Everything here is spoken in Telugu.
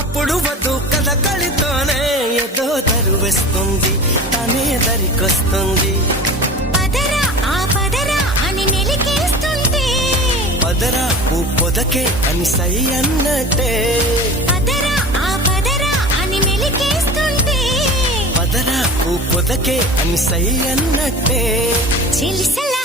అప్పుడు వద్దు కథకళితోనే ఏదో దరువేస్తుంది, తనే దరికొస్తుంది. పదరా ఆ పదరా అని మెలికేస్తుంటే, పదరా ఓ పొదకే అని సై అన్నట్టే, పదరా ఆ పదరా అని మెలికేస్తుంటే, పదరా ఓ పొదకే అని సై అన్నట్టే. చిలిసలా